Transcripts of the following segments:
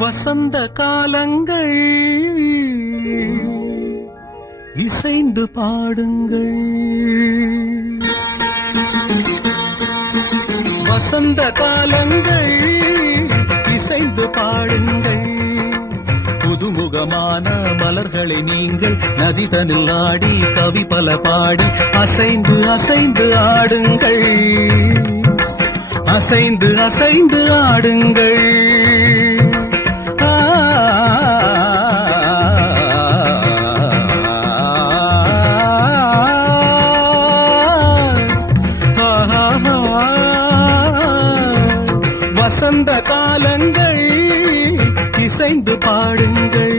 வசந்த காலங்கள் இசைந்து பாடுங்கள். வசந்த காலங்கள் இசைந்து பாடுங்கள். புதுமுகமான மலர்களை நீங்கள் நதிதனில் ஆடி கவி பல பாடி அசைந்து அசைந்து ஆடுங்கள். அசைந்து அசைந்து ஆடுங்கள். வசந்த காலங்கள் இசைந்து பாடுங்கள்.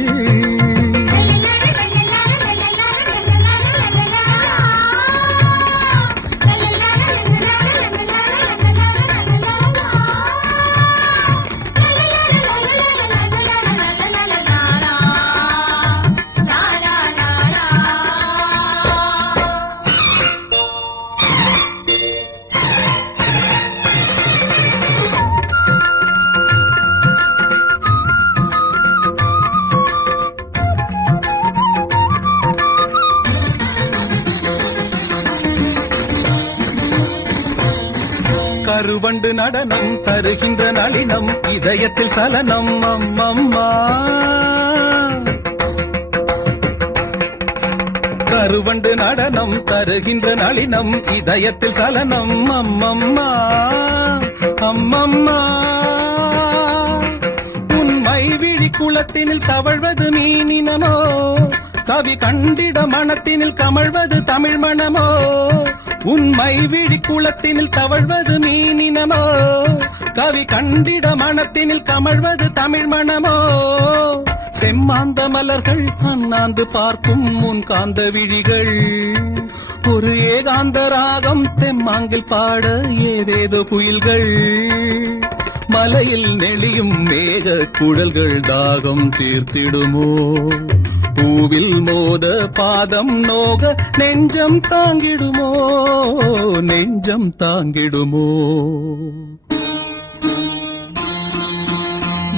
கருவண்டு நடனம் தருகின்ற நளினம் இதயத்தில் சலனம் அம்மம்மா. கருவண்டு நடனம் தருகின்ற நளினம் இதயத்தில் சலனம் அம்மம்மா அம்மம்மா. உன்மை விழி குளத்தினில் தவழ்வது மீனினமோ, கவி கண்டிட மனத்தினில் கமழ்வது தமிழ் மணமோ. உன்மை விழி குளத்தினில் தவழ்வது மீனினமோ, கவி கண்டிட மனத்தினில் கமழ்வது தமிழ் மணமோ. செம்மாந்த மலர்கள் அண்ணாந்து பார்க்கும் முன் காந்த விழிகள், ஒரு ஏகாந்த ராகம் தெம்மாங்கில் பாட ஏதேதோ குயில்கள். மலையில் நெளியும் மேக குழல்கள் தாகம் தீர்த்திடுமோ, பூவில் மோத பாதம் நோக நெஞ்சம் தாங்கிடுமோ, நெஞ்சம் தாங்கிடுமோ.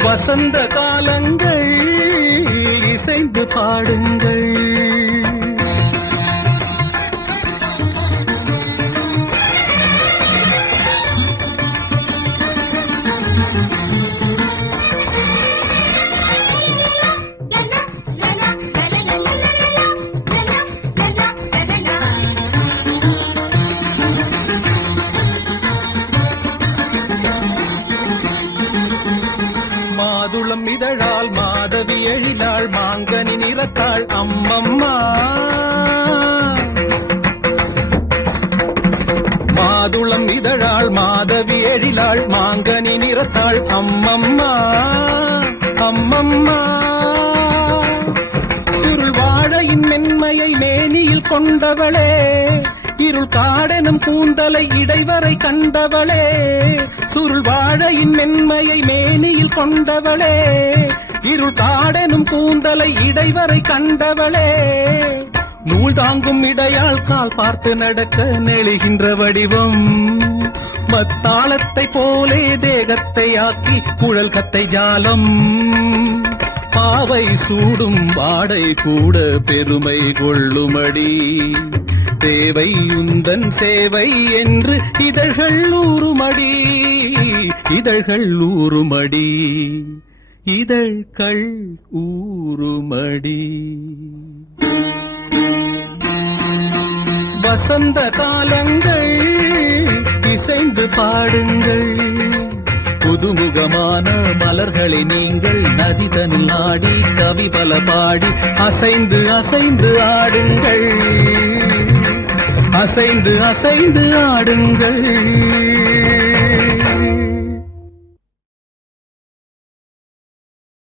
வசந்த காலங்கள் இசைந்து பாடுங்கள். மாதுளம் இதழால் மாதவி எழிலாள் மாங்கனி நிறத்தாள் அம்மம்மா. மாதுளம் இதழாள் மாதவி எழிலாள் மாங்கனி நிறத்தாள் அம்மம்மா அம்மம்மா. சுருள் வாழையின் மென்மையை மேனியில் கொண்டவளே, இருள் காடெனும் கூந்தலை இடைவரை கண்டவளே. சுருள் வாழையின் மென்மையை மேனியில் கொண்டவளே, இருள் காடெனும் கூந்தலை இடைவரை கண்டவளே. நூல் தாங்கும் இடையால் கால் பார்த்து நடக்க நெளிகின்ற வடிவம், மத்தாளத்தை போலே தேகத்தை ஆக்கி குழல் கத்தை ஜாலம். பாவை சூடும் வாடை கூட பெருமை கொள்ளுமடி, தேவை உந்தன் சேவை என்று இதழ்கள் ஊறுமடி, இதழ்கள் ஊறுமடி, இதழ்கள் ஊறுமடி. வசந்த காலங்கள் இசைந்து பாடுங்கள். புதுமுகமான மலர்களை நீங்கள் நதிதனில் ஆடி கவி பல பாடி அசைந்து அசைந்து ஆடுங்கள். அசைந்து அசைந்து ஆடுங்கள்.